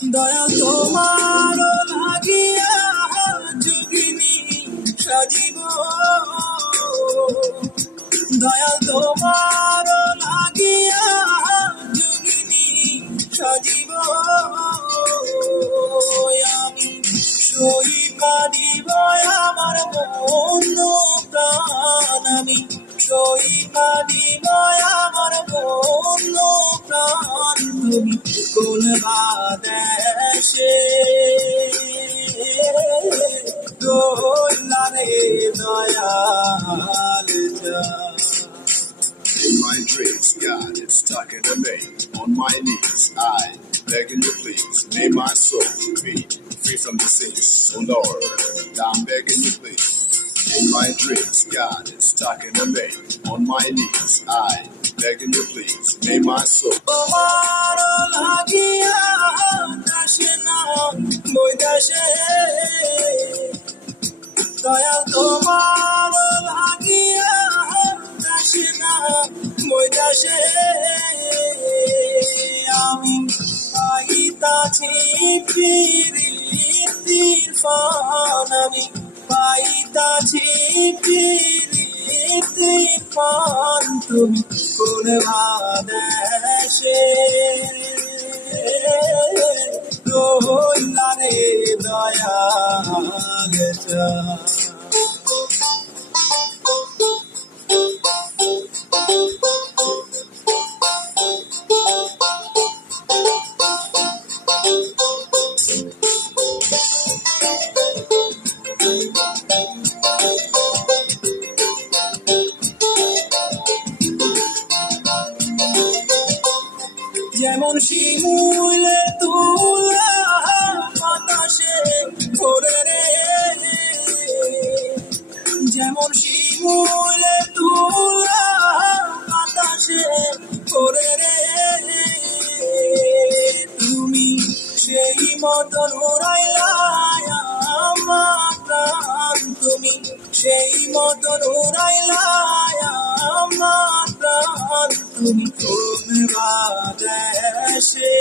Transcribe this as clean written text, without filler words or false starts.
দয়াল তোমার লাগিয়া যোগিনী সাজিব, দয়াল তোমার লাগিয়া যোগিনী সাজিব। আমি সই পারিব আমার মন প্রাণ, আমি সই পারিব আমার মন প্রাণ। তুমি কোন বাদেশে দোলারে দয়াল জান। In my dreams, God is talking to me. On my knees, I begging you please, may my soul be free from disease. Oh Lord, I'm begging you please. In my dreams, God is talking to me. On my knees, I begging you please, may my soul. তোমার লাগিয়া দাসে না বৈদাসে, দয়াল তোমার লাগিয়া দাসে না বৈদাসে। আমি পাইতাছি প্রীতির ফান, আমি পাইতাছি প্রীতির ফান। তুমি কোন বাদেশে রইলারে দয়াল জান। যেমন শিমুলে তুলা বাতাসে ঘোরে রে, যেমন শিমুলে তুলা বাতাসে ঘোরে রে। তুমি সেই মতন উড়াইলা আমার প্রাণ, তুমি সেই মতন উড়াইলা আমার প্রাণ। তুমি কোন বাদেশে